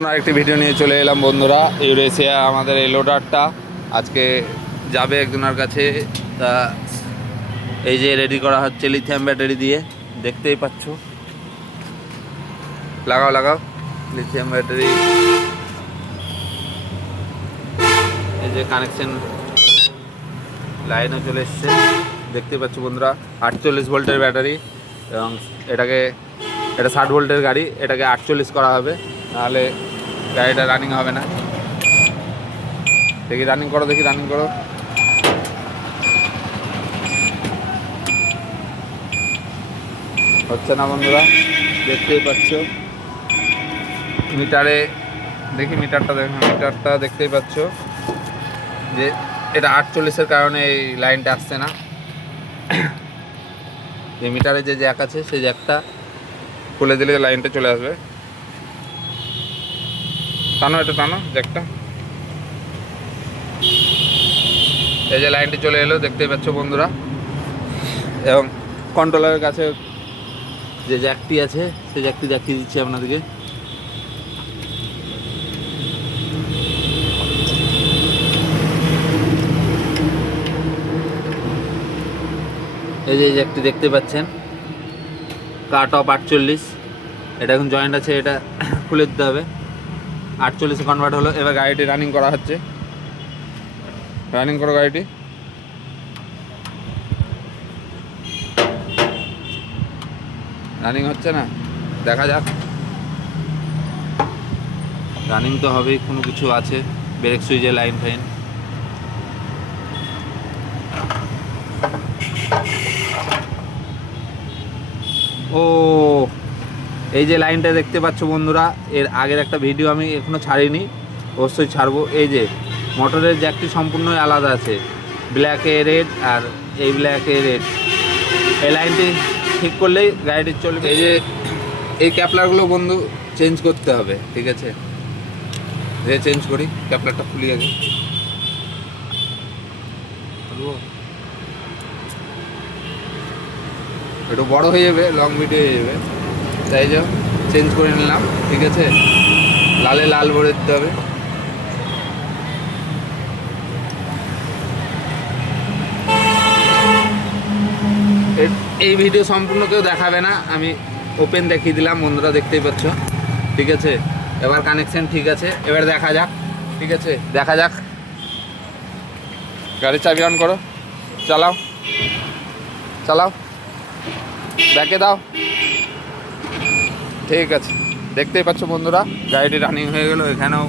আরেকটি ভিডিও নিয়ে চলে এলাম বন্ধুরা। ইউরেশিয়া আমাদের এই লোডারটা আজকে যাবে একজনের কাছে। তা এই যে রেডি করা হচ্ছে লিথিয়াম ব্যাটারি দিয়ে, দেখতেই পাচ্ছ। লাগাও লাগাও লিথিয়াম ব্যাটারি। এই যে কানেকশন লাইনও চলে এসছে, দেখতেই পাচ্ছ বন্ধুরা। 48 ভোল্টের ব্যাটারি এবং এটা 60 ভোল্টের গাড়ি, এটাকে 48 করা হবে, নাহলে গাড়িটা রানিং হবে না। দেখি রানিং করো, হচ্ছে না বন্ধুরা, দেখতেই পাচ্ছ। মিটারে দেখি, মিটারটা দেখতেই পাচ্ছ যে এটা 48-এর কারণে এই লাইনটা আসছে না। এই মিটারে যে জ্যাক আছে সেই জ্যাকটা খুলে দিলে লাইনটা চলে আসবে। টানো, এটা টানো জ্যাকটা। এই যে লাইনটি চলে এলো, দেখতেই পাচ্ছ বন্ধুরা। এবং কন্ট্রোলারের কাছে যে জ্যাকটি আছে সেই জ্যাকটি দেখিয়ে দিচ্ছি আপনাদেরকে। এই যে জ্যাকটি দেখতে পাচ্ছেন, কাট অফ 48। এটা এখন জয়েন্ট আছে, এটা খুলে দিতে হবে। 48 কনভার্ট হলো। এবার গাড়িটি রানিং করা হচ্ছে। রানিং করো গাড়িটি। রানিং হচ্ছে না, দেখা যাক। রানিং তো হবেই, কোনো কিছু আছে, ব্রেক সুইচে লাইন ফাইন। ও, এই যে লাইনটা দেখতে পাচ্ছ বন্ধুরা, এর আগের একটা ভিডিও আমি এখনও ছাড়িনি, অবশ্যই ছাড়বো। এই যে মোটরের জ্যাকটি সম্পূর্ণই আলাদা আছে, ব্ল্যাকে রেড আর এই ব্ল্যাকে রেড। এই লাইনটি ঠিক করলেই গাড়িটি চলবে। এই যে এই ক্যাপলারগুলো বন্ধু চেঞ্জ করতে হবে, ঠিক আছে? চেঞ্জ করি, ক্যাপলারটা খুলি আগে। একটু বড় হয়ে যাবে, লং ভিডিও হয়ে যাবে, তাই যে চেঞ্জ করে নিলাম, ঠিক আছে? লালে লাল ভরে দিতে হবে। এই ভিডিও সম্পূর্ণ কেউ দেখাবে না, আমি ওপেন দেখিয়ে দিলাম বন্ধুরা, দেখতেই পাচ্ছ, ঠিক আছে? এবার কানেকশন ঠিক আছে, এবার দেখা যাক, ঠিক আছে? দেখা যাক। গাড়ির চাবি অন করো, চালাও চালাও, ব্যাকে দাও, ঠিক আছে। দেখতেই পাচ্ছ বন্ধুরা, গাড়িটি রানিং হয়ে গেল। এখানেও